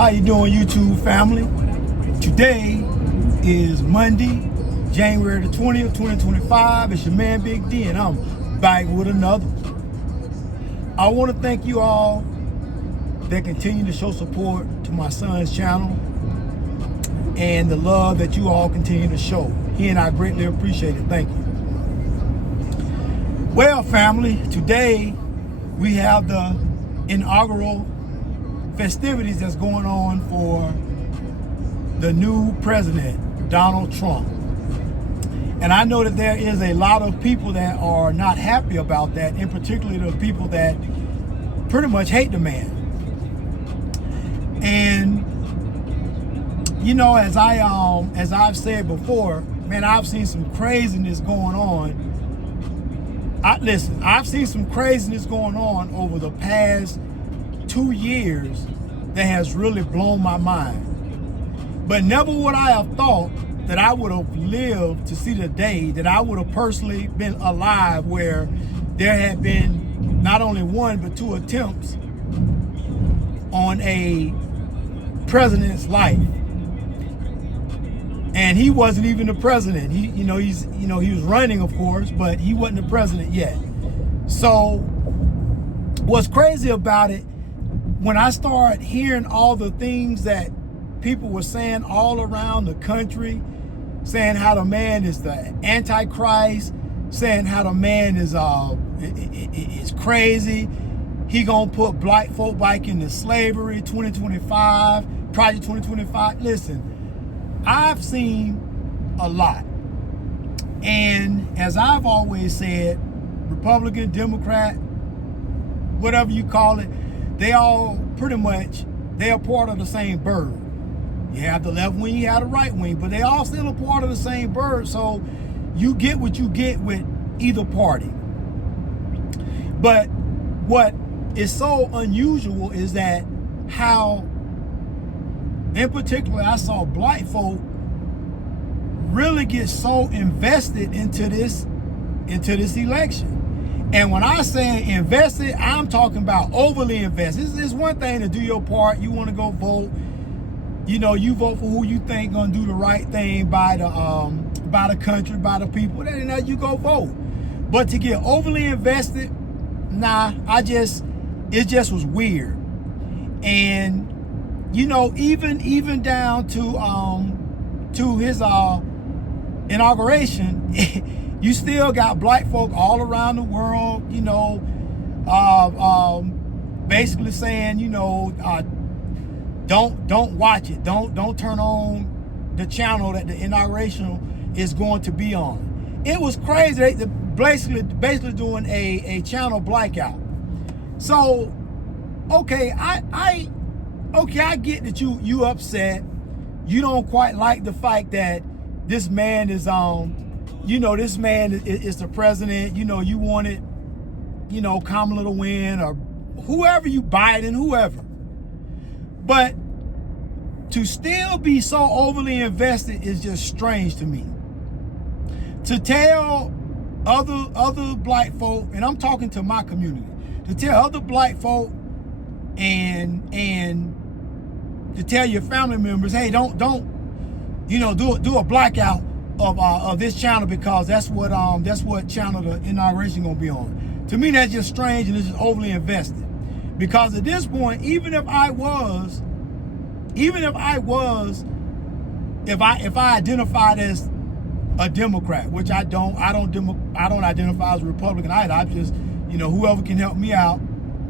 How you doing, YouTube family? Today is Monday, January the 20th, 2025. It's your man Big D, and I'm back with another. I want to thank you all that continue to show support to my son's channel and the love that you all continue to show. He and I greatly appreciate it. Thank you. Well, family, today we have the inaugural festivities that's going on for the new president, Donald Trump. And I know that there is a lot of people that are not happy about that, in particular the people that pretty much hate the man. And you know, as I've said before, man, I've seen some craziness going on. I've seen some craziness going on over the past 2 years that has really blown my mind. But never would I have thought that I would have lived to see the day that I would have personally been alive where there had been not only one but 2 attempts on a president's life. And he wasn't even the president. He was running, of course, but he wasn't the president yet. So what's crazy about it, when I start hearing all the things that people were saying all around the country, saying how the man is the Antichrist, saying how the man is crazy, he gonna put black folk back into slavery, 2025, Project 2025. Listen, I've seen a lot. And as I've always said, Republican, Democrat, whatever you call it, they all pretty much, they are part of the same bird. You have the left wing, you have the right wing, but they all still a part of the same bird. So you get what you get with either party. But what is so unusual is that how, in particular, I saw black folk really get so invested into this election. And when I say invested, I'm talking about overly invested. It's one thing to do your part. You want to go vote. You know, you vote for who you think gonna do the right thing by the country, by the people. Then you go vote. But to get overly invested, nah, it just was weird. And you know, even down to his inauguration, you still got black folk all around the world, you know, basically saying, you know, don't watch it, don't turn on the channel that the inauguration is going to be on. It was crazy. They basically doing a channel blackout. So, okay, I get that you upset. You don't quite like the fact that this man is this man is the president. You know, you wanted, you know, Kamala to win or whoever, you Biden, whoever. But to still be so overly invested is just strange to me. To tell other black folk, and I'm talking to my community, to tell other black folk and to tell your family members, hey, don't do a blackout of this channel because that's what channel the inauguration gonna be on. To me, that's just strange and it's just overly invested. Because at this point, if I identified as a Democrat, which I don't identify as a Republican either. I just, you know, whoever can help me out,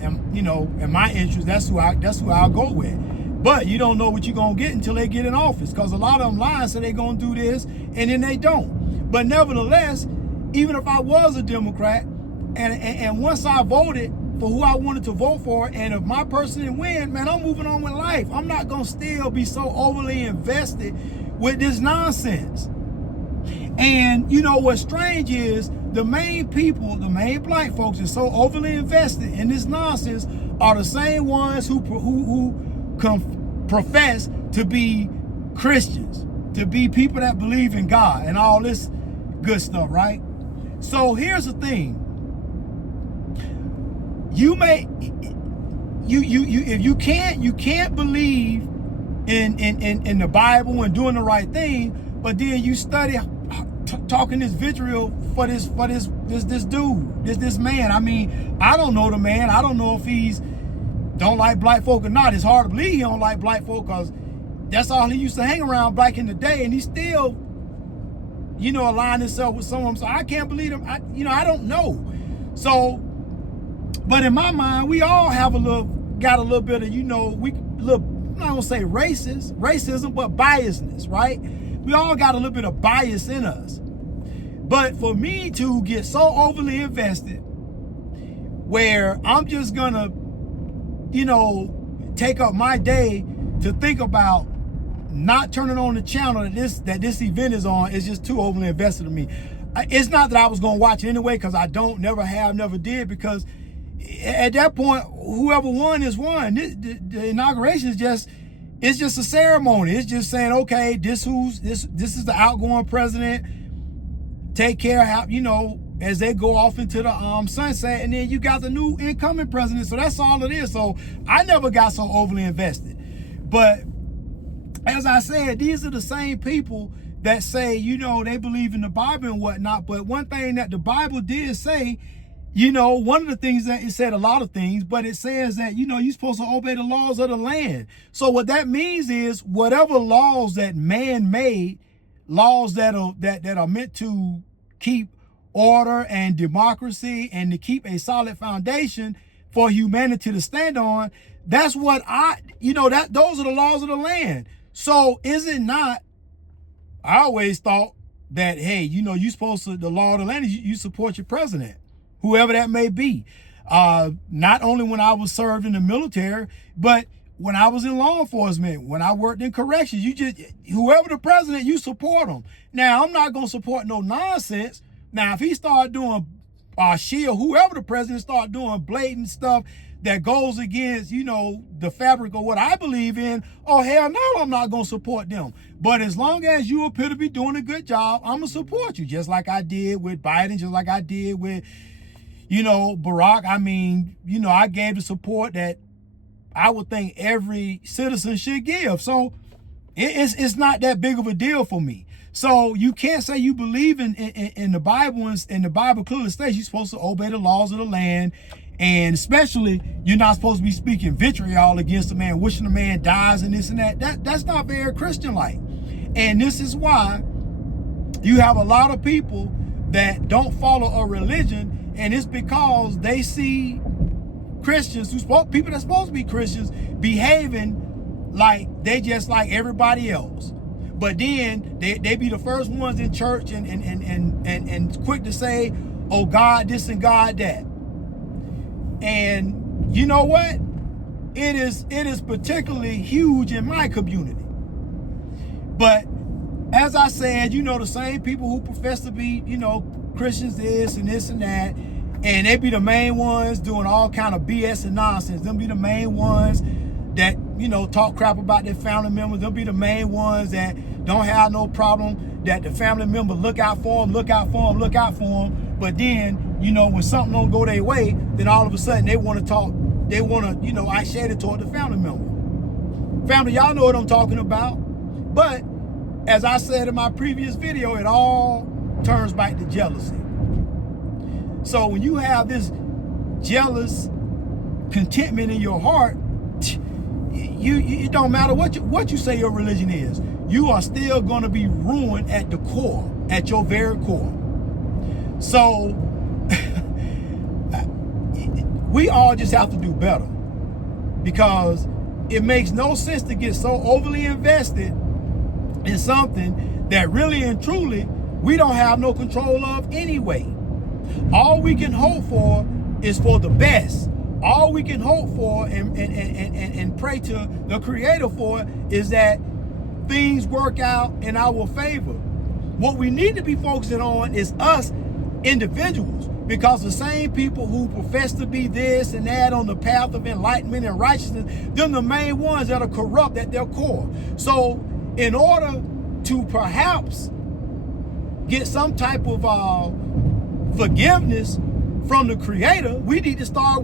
and you know, in my interest, that's who I'll go with. But you don't know what you're gonna get until they get in office, because a lot of them lie, so they're gonna do this and then they don't. But nevertheless, even if I was a Democrat and once I voted for who I wanted to vote for, and if my person didn't win, man, I'm moving on with life. I'm not gonna still be so overly invested with this nonsense. And you know what's strange is the main black folks are so overly invested in this nonsense are the same ones who profess to be Christians, to be people that believe in God and all this good stuff, right? So here's the thing. If you can't believe in the Bible and doing the right thing, but then you study talking this vitriol for this dude, this man. I mean, I don't know the man. I don't know if he's don't like black folk or not. It's hard to believe he don't like black folk, because that's all he used to hang around back in the day, and he still, you know, align himself with some of them. So I can't believe him. I don't know. So, but in my mind, we all have got a little bit of, I'm not gonna say racism, but biasness, right? We all got a little bit of bias in us. But for me to get so overly invested, where I'm just gonna, take up my day to think about not turning on the channel that this event is on, is just too overly invested in me. It's not that I was gonna watch it anyway, because I don't, never did, because at that point, whoever won is won. The inauguration is just a ceremony. It's just saying, okay, this is the outgoing president. Take care, as they go off into the sunset, and then you got the new incoming president. So that's all it is. So I never got so overly invested. But as I said, these are the same people that say, they believe in the Bible and whatnot. But one thing that the Bible did say, one of the things that it said, a lot of things, but it says that, you're supposed to obey the laws of the land. So what that means is whatever laws that man made, laws that are meant to keep order and democracy and to keep a solid foundation for humanity to stand on, that's what those are the laws of the land. So is it not, I always thought that, hey, you're supposed to, the law of the land is you support your president, whoever that may be. Not only when I was served in the military, but when I was in law enforcement, when I worked in corrections, whoever the president, you support him. Now, I'm not going to support no nonsense. Now, if he start doing, whoever the president start doing blatant stuff that goes against, the fabric of what I believe in, oh, hell no, I'm not going to support them. But as long as you appear to be doing a good job, I'm going to support you, just like I did with Biden, just like I did with, Barack. I mean, I gave the support that I would think every citizen should give. So it's not that big of a deal for me. So you can't say you believe in the Bible, and the Bible clearly states you're supposed to obey the laws of the land. And especially, you're not supposed to be speaking vitriol against a man, wishing the man dies and this and that. That's not very Christian-like. And this is why you have a lot of people that don't follow a religion, and it's because they see Christians, people that's supposed to be Christians, behaving like they just like everybody else. But then they be the first ones in church and quick to say, oh, God this and God that. And you know what? It is particularly huge in my community. But as I said, the same people who profess to be, Christians this and that, and they be the main ones doing all kind of BS and nonsense. Them be the main ones that, talk crap about their family members. Them be the main ones that don't have no problem that the family member look out for them. But then, when something don't go their way, then all of a sudden they want to talk, I shade it toward the family member. Family, y'all know what I'm talking about. But as I said in my previous video, it all turns back to jealousy. So when you have this jealous contentment in your heart, it don't matter what you say your religion is, you are still going to be ruined at the core, at your very core. So we all just have to do better, because it makes no sense to get so overly invested in something that really and truly we don't have no control of anyway. All we can hope for is for the best. All we can hope for and pray to the Creator for is that things work out in our favor. What we need to be focusing on is us individuals, because the same people who profess to be this and that on the path of enlightenment and righteousness, they're the main ones that are corrupt at their core. So in order to perhaps get some type of forgiveness from the Creator, we need to start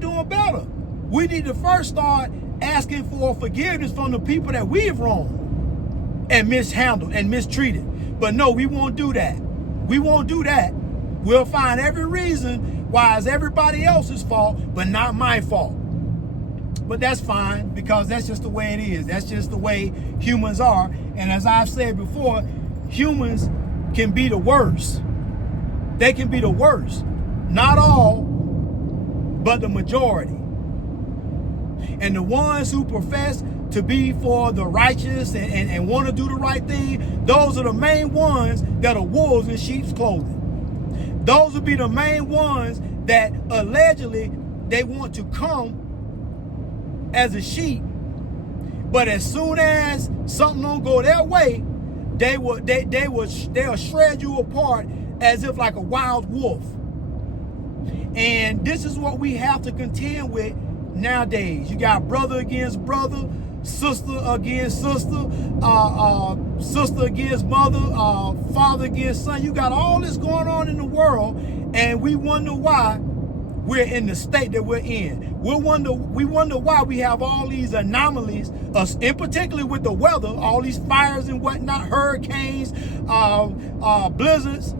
doing better. We need to first start asking for forgiveness from the people that we've wronged and mishandled and mistreated. But no, we won't do that. We won't do that. We'll find every reason why it's everybody else's fault, but not my fault. But that's fine, because that's just the way it is. That's just the way humans are. And as I've said before, humans can be the worst. They can be the worst. Not all, but the majority. And the ones who profess to be for the righteous and want to do the right thing, those are the main ones that are wolves in sheep's clothing. Those will be the main ones that allegedly they want to come as a sheep, but as soon as something don't go their way, they'll shred you apart as if like a wild wolf. And this is what we have to contend with nowadays. You got brother against brother, sister against sister, sister against mother, father against son. You got all this going on in the world, and we wonder why we're in the state that we're in. We wonder why we have all these anomalies, in particular with the weather, all these fires and whatnot, hurricanes, blizzards,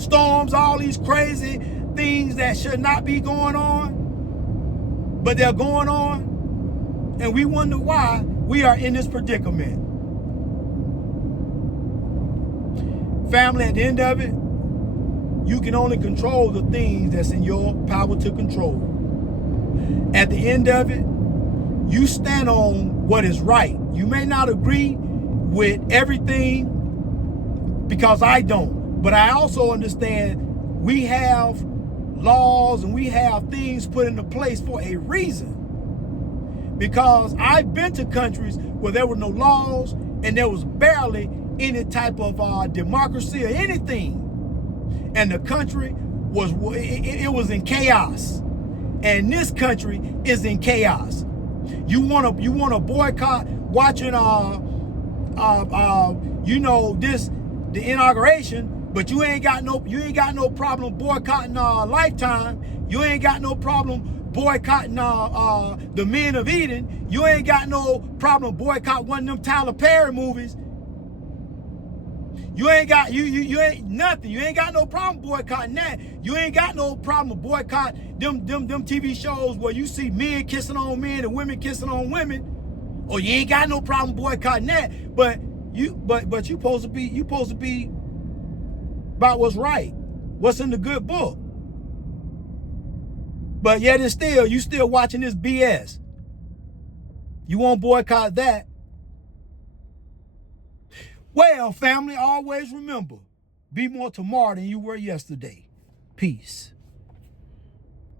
storms, all these crazy things that should not be going on, but they're going on, and we wonder why we are in this predicament. Family, at the end of it, you can only control the things that's in your power to control. At the end of it, you stand on what is right. You may not agree with everything, because I don't, but I also understand we have laws and we have things put into place for a reason. Because I've been to countries where there were no laws and there was barely any type of democracy or anything. And the country was in chaos, and this country is in chaos. You want to boycott watching the inauguration, but you ain't got no problem boycotting Lifetime. You ain't got no problem boycotting the Men of Eden. You ain't got no problem boycotting one of them Tyler Perry movies. You ain't got you ain't nothing. You ain't got no problem boycotting that. You ain't got no problem boycotting them TV shows where you see men kissing on men and women kissing on women. Or you ain't got no problem boycotting that. But you supposed to be about what's right, what's in the good book. But yet and still, you still watching this BS. You won't boycott that. Well, family, always remember, be more tomorrow than you were yesterday. Peace.